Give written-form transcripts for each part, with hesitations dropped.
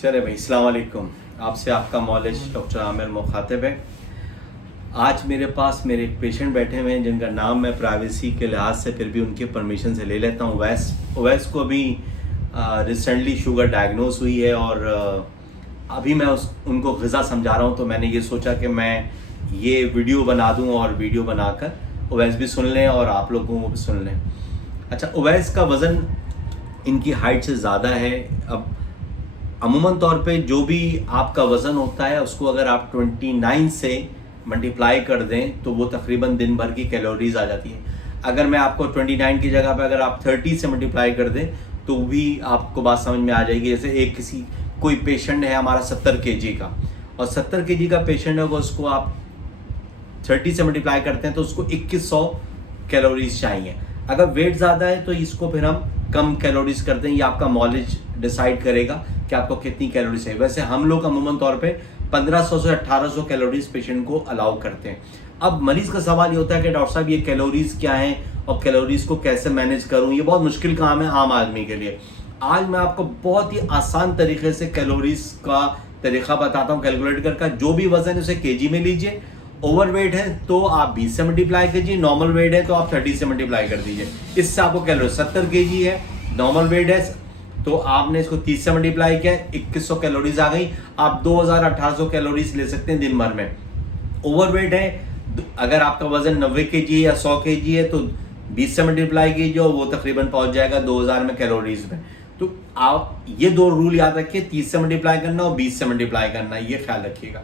चले भाई, अस्सलाम वालेकुम। आपसे आपका मौलिज डॉक्टर आमिर मुखातिब है। आज मेरे पास मेरे एक पेशेंट बैठे हुए हैं जिनका नाम मैं प्राइवेसी के लिहाज से फिर भी उनके परमिशन से ले लेता हूँ। ओवैस को अभी रिसेंटली शुगर डायग्नोस हुई है और अभी मैं उनको ग़िज़ा समझा रहा हूँ, तो मैंने ये सोचा कि मैं ये वीडियो बना दूँ और वीडियो बनाकर ओवैस भी सुन लें और आप लोगों को भी सुन लें। अच्छा, ओवैस का वज़न इनकी हाइट से ज़्यादा है। अब अमूमन तौर पे जो भी आपका वज़न होता है उसको अगर आप 29 से मल्टीप्लाई कर दें तो वो तकरीबन दिन भर की कैलोरीज आ जाती है। अगर मैं आपको 29 की जगह पे अगर आप 30 से मल्टीप्लाई कर दें तो भी आपको बात समझ में आ जाएगी। जैसे कोई पेशेंट है हमारा 70 kg का, और 70 kg का पेशेंट है, उसको आप 30 से मल्टीप्लाई करते हैं तो उसको 2100 कैलोरीज चाहिए। अगर वेट ज़्यादा है तो इसको फिर हम कम कैलोरीज करते हैं। ये आपका मॉलेज डिसाइड करेगा कि आपको कितनी कैलोरीज है। वैसे हम लोग अमूमन तौर पे 1500 से 1800 कैलोरीज पेशेंट को अलाउ करते हैं। अब मरीज का सवाल ये होता है कि डॉक्टर साहब ये कैलोरीज क्या हैं और कैलोरीज को कैसे मैनेज करूं, ये बहुत मुश्किल काम है आम आदमी के लिए। आज मैं आपको बहुत ही आसान तरीके से कैलोरीज का तरीका बताता हूँ कैलकुलेट करके। जो भी वजन है उसे केजी में लीजिए। ओवरवेट है तो आप 20 से मल्टीप्लाई कीजिए, नॉर्मल वेट है तो आप 30 से मल्टीप्लाई कर दीजिए। इससे आपको कैलोरी 70 kg है, नॉर्मल वेट है तो आपने इसको 30 से मल्टीप्लाई किया, 2100 कैलोरीज आ गई। आप 2800 कैलोरीज ले सकते हैं दिन भर में। ओवरवेट है, अगर आपका वजन 90 kg है या 100 kg है तो 20 से मल्टीप्लाई कीजिए और वो तकरीबन पहुंच जाएगा 2000 में कैलोरीज में। तो आप ये दो रूल याद रखिए, 30 से मल्टीप्लाई करना और 20 से मल्टीप्लाई करना, ये ख्याल रखिएगा।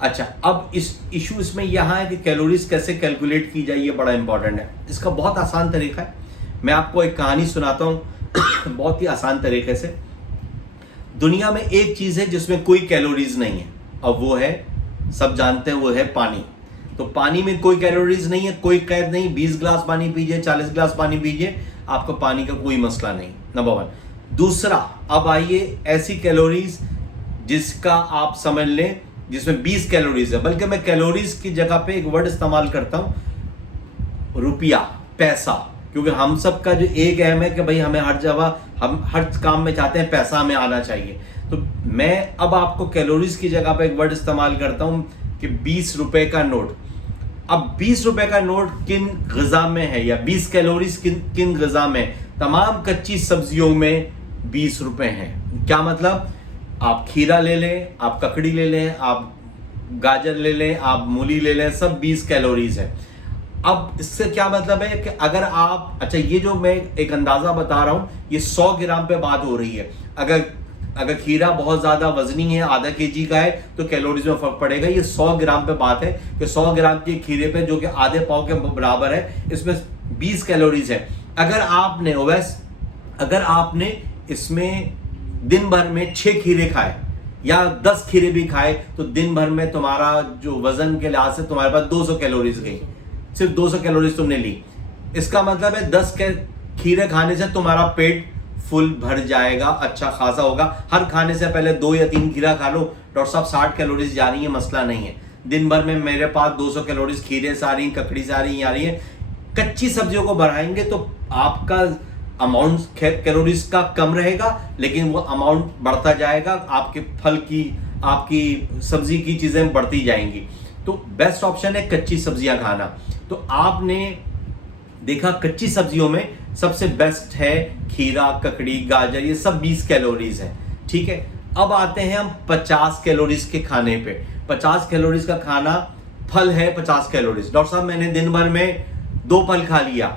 अच्छा, अब इस इशू इसमें यहाँ है कि कैलोरीज कैसे कैलकुलेट की जाए, ये बड़ा इंपॉर्टेंट है। इसका बहुत आसान तरीका है, मैं आपको एक कहानी सुनाता हूँ बहुत ही आसान तरीके से। दुनिया में एक चीज है जिसमें कोई कैलोरीज नहीं है, अब वो है, सब जानते हैं, वो है पानी। तो पानी में कोई कैलोरीज नहीं है, कोई कैद नहीं। 20 गिलास पानी पीजिए, 40 गिलास पानी पीजिए, आपको पानी का कोई मसला नहीं। नंबर 1। दूसरा, अब आइए ऐसी कैलोरीज जिसका आप समझ लें जिसमें 20 कैलोरीज है, बल्कि मैं कैलोरीज की जगह पे एक वर्ड इस्तेमाल करता हूं, रुपया, पैसा। क्योंकि हम सब का जो एक एम है कि भाई हमें हर जगह, हम हर काम में चाहते हैं पैसा हमें आना चाहिए। तो मैं अब आपको कैलोरीज की जगह पे एक वर्ड इस्तेमाल करता हूं कि 20 रुपए का नोट। अब 20 रुपए का नोट किन ग़िज़ा में है, या 20 कैलोरीज किन ग़िज़ा में? तमाम कच्ची सब्जियों में 20 रुपए हैं। क्या मतलब? आप खीरा ले लें, आप ककड़ी ले लें, आप गाजर ले लें, आप मूली ले लें, सब 20 कैलोरीज है। अब इससे क्या मतलब है कि अगर आप, अच्छा ये जो मैं एक अंदाजा बता रहा हूं ये 100 ग्राम पे बात हो रही है। अगर खीरा बहुत ज्यादा वजनी है, आधा केजी का है, तो कैलोरीज में फर्क पड़ेगा। ये 100 ग्राम पे बात है कि 100 ग्राम के खीरे पे, जो कि आधे पाव के बराबर है, इसमें 20 कैलोरीज है। अगर आपने इसमें दिन भर में 6 खीरे खाए या 10 खीरे भी खाए तो दिन भर में तुम्हारा जो वजन के लिहाज से तुम्हारे पास 200 कैलोरीज गई। सिर्फ 200 कैलोरीज तुमने ली। इसका मतलब है 10 खीरे खाने से तुम्हारा पेट फुल भर जाएगा, अच्छा खासा होगा। हर खाने से पहले 2 या 3 खीरा खा लो। डॉक्टर साहब 60 कैलोरीज जा रही है, मसला नहीं है। दिन भर में मेरे पास 200 कैलोरीज खीरे से आ रही, ककड़ी से आ रही है। कच्ची सब्जियों को बढ़ाएंगे तो आपका अमाउंट कैलोरीज का कम रहेगा, लेकिन वो अमाउंट बढ़ता जाएगा। आपके फल की, आपकी सब्जी की चीजें बढ़ती जाएंगी। तो बेस्ट ऑप्शन है कच्ची सब्जियां खाना। तो आपने देखा कच्ची सब्जियों में सबसे बेस्ट है खीरा, ककड़ी, गाजर, ये सब 20 कैलोरीज है। ठीक है, अब आते हैं हम 50 कैलोरीज के खाने पे। 50 कैलोरीज का खाना, फल है 50 कैलोरीज। डॉक्टर साहब मैंने दिन भर में 2 फल खा लिया,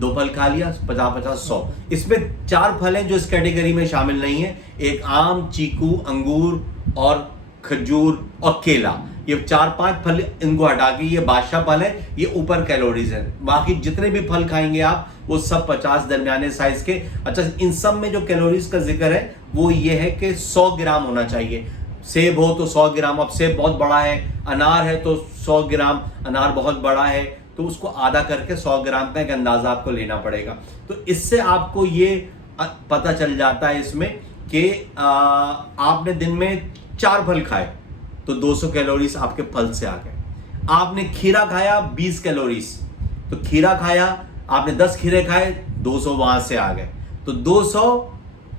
50, 100। इसमें 4 फल हैं जो इस कैटेगरी में शामिल नहीं है। एक आम, चीकू, अंगूर और खजूर और केला। ये 4-5 फल इनको हटा के ये बादशाह फल है, ये ऊपर कैलोरीज है। बाकी जितने भी फल खाएंगे आप वो सब 50 दरमियाने साइज के। अच्छा, इन सब में जो कैलोरीज का जिक्र है वो ये है कि 100 ग्राम होना चाहिए। सेब हो तो 100 ग्राम, अब सेब बहुत बड़ा है। अनार है तो 100 ग्राम, अनार बहुत बड़ा है तो उसको आधा करके 100 ग्राम का एक अंदाजा आपको लेना पड़ेगा। तो इससे आपको ये पता चल जाता है इसमें कि आपने दिन में 4 फल खाए तो 200 कैलोरीज आपके फल से आ गए। आपने खीरा खाया 20 कैलोरीज, तो खीरा खाया आपने 10 खीरे खाए 200 वहां से आ गए। तो 200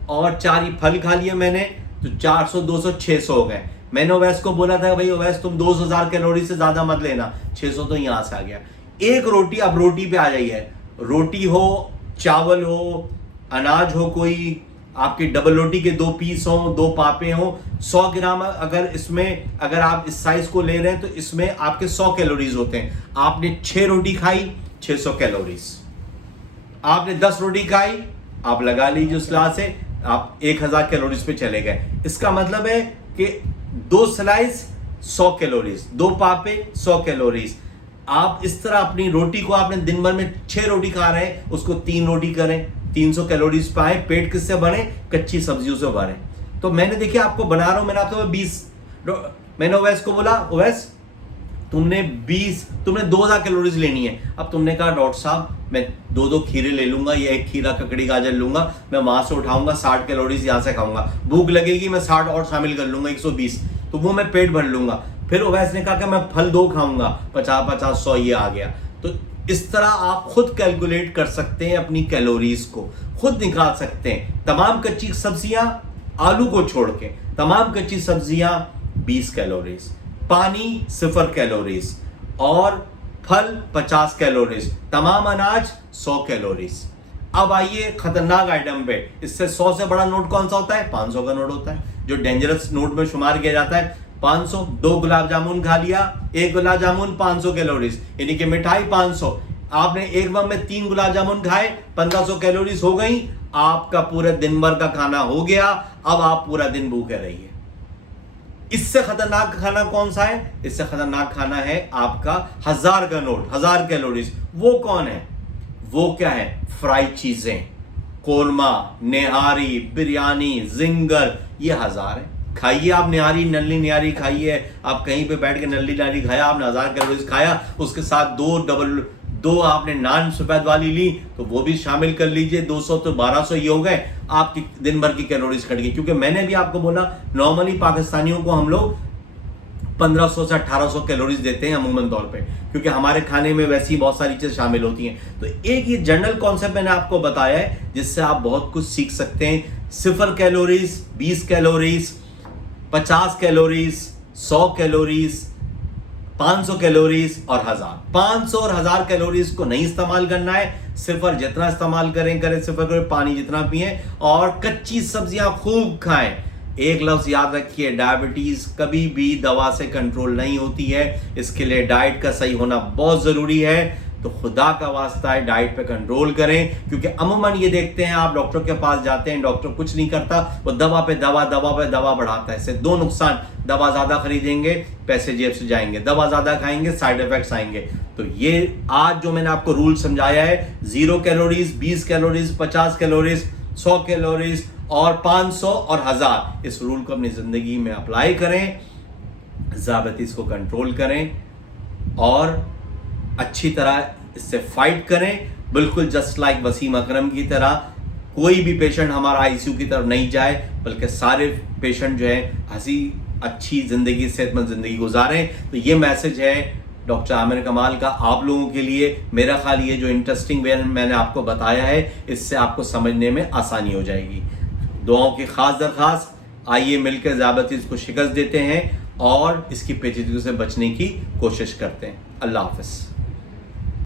और 4 ही फल खा लिए मैंने, तो 400, 200, 600 हो गए। मैंने ओवैस को बोला था भाई ओवैस तुम 2,000 कैलोरी से ज्यादा मत लेना, 600 तो यहां से आ गया। एक रोटी, अब रोटी पे आ जाइए, रोटी हो, चावल हो, अनाज हो, कोई आपकी डबल रोटी के 2 पीस हो, 2 पापे हो, 100 ग्राम अगर इसमें, अगर आप इस साइज को ले रहे हैं तो इसमें आपके 100 कैलोरीज होते हैं। आपने 6 रोटी खाई, 600 कैलोरीज। आपने 10 रोटी खाई, आप लगा लीजिए उस लिहाज से आप 1000 कैलोरीज पे चले गए। इसका मतलब है कि 2 स्लाइस 100 कैलोरीज, 2 पापे 100 कैलोरीज। आप इस तरह अपनी रोटी को, आपने दिन भर में 6 रोटी खा रहे हैं, उसको 3 रोटी करें, 300 कैलोरीज पाए। पेट किससे भरे? कच्ची सब्जियों से भरे। तो मैंने देखिए आपको बना रहा हूं, मैंने आपको 20, मैंने ओवैस को बोला ओवैस तुमने 2000 कैलोरीज लेनी है। अब तुमने कहा डॉक्टर साहब मैं 2 खीरे ले लूंगा या 1 खीरा ककड़ी गाजर लूंगा, मैं वहां से उठाऊंगा 60 कैलोरीज यहां से खाऊंगा, भूख लगेगी मैं 60 और शामिल कर लूंगा 120, तो वो मैं पेट भर लूंगा। फिर ओवैस ने कहा कि मैं फल 2 खाऊंगा, 50, 100 ये आ गया। तो इस तरह आप खुद कैलकुलेट कर सकते हैं, अपनी कैलोरीज को खुद निकाल सकते हैं। तमाम कच्ची सब्जियां, आलू को छोड़ के तमाम कच्ची सब्जियां 20 कैलोरीज, पानी 0 कैलोरीज और फल 50 कैलोरीज, तमाम अनाज 100 कैलोरीज। अब आइए खतरनाक आइटम पे। इससे 100 से बड़ा नोट कौन सा होता है? 500 का नोट होता है, जो डेंजरस नोट में शुमार किया जाता है। 500, 2 गुलाब जामुन खा लिया, 1 गुलाब जामुन 500 कैलोरीज, यानी कि मिठाई 500। आपने एक बार में 3 गुलाब जामुन खाए, 1500 कैलोरीज हो गई, आपका पूरे दिन भर का खाना हो गया। अब आप पूरा दिन भूखे रहिए। इससे खतरनाक खाना कौन सा है? इससे खतरनाक खाना है आपका 1000 का नोट, 1000 कैलोरीज। वो कौन है? वो क्या है? फ्राइड चीजें, कोरमा, निहारी, बिरयानी, जिंगर, ये 1000 है। खाइए आप निहारी, नल्ली निहारी खाइए। आप कहीं पे बैठ के नल्ली निहारी खाया, आपने 1000 कैलोरीज खाया, उसके साथ 2 आपने नान सफेद वाली ली, तो वो भी शामिल कर लीजिए। 200 तो 1200 ये हो गए, आपकी दिन भर की कैलोरीज कट गई। क्योंकि मैंने भी आपको बोला नॉर्मली पाकिस्तानियों को हम लोग 1500 से 1800 कैलोरीज देते हैं अमूमन तौर पे, क्योंकि हमारे खाने में वैसी बहुत सारी चीजें शामिल होती हैं। तो एक ये जनरल कॉन्सेप्ट मैंने आपको बताया है जिससे आप बहुत कुछ सीख सकते हैं। 0 calories, 20 calories, 50 calories, 100 calories, 500 calories और 1000। 500 और 1000 कैलोरीज को नहीं इस्तेमाल करना है। 0 जितना इस्तेमाल करें 0 करें, पानी जितना पिएं और कच्ची सब्जियां खूब खाएं। एक लफ्ज याद रखिए, डायबिटीज कभी भी दवा से कंट्रोल नहीं होती है। इसके लिए डाइट का सही होना बहुत जरूरी है। तो खुदा का वास्ता है डाइट पे कंट्रोल करें, क्योंकि अमूमन ये देखते हैं आप डॉक्टर के पास जाते हैं, डॉक्टर कुछ नहीं करता, वो दवा पे दवा बढ़ाता है। इससे 2 नुकसान, दवा ज्यादा खरीदेंगे, पैसे जेब से जाएंगे, दवा ज्यादा खाएंगे, साइड इफेक्ट्स आएंगे। तो ये आज जो मैंने आपको रूल समझाया है, 0 कैलोरीज, 20 कैलोरीज, 50 कैलोरीज, 100 कैलोरीज और 500 और 1000, इस रूल को अपनी जिंदगी में अप्लाई करें, ज़ाबतीज़ को कंट्रोल करें और अच्छी तरह इससे फाइट करें। बिल्कुल जस्ट लाइक वसीम अकरम की तरह कोई भी पेशेंट हमारा आईसीयू की तरफ नहीं जाए, बल्कि सारे पेशेंट जो है हंसी अच्छी जिंदगी, सेहतमंद जिंदगी गुजारें। तो ये मैसेज है डॉक्टर आमिर कमाल का आप लोगों के लिए। मेरा ख्याल ये जो इंटरेस्टिंग वे मैंने आपको बताया है, इससे आपको समझने में आसानी हो जाएगी। दुआओं की खास दरख्वास्त, आइए मिलकर ज़ाबतीज़ को शिकस्त देते हैं और इसकी पेचीदगी से बचने की कोशिश करते हैं। अल्लाह हाफ़िज़।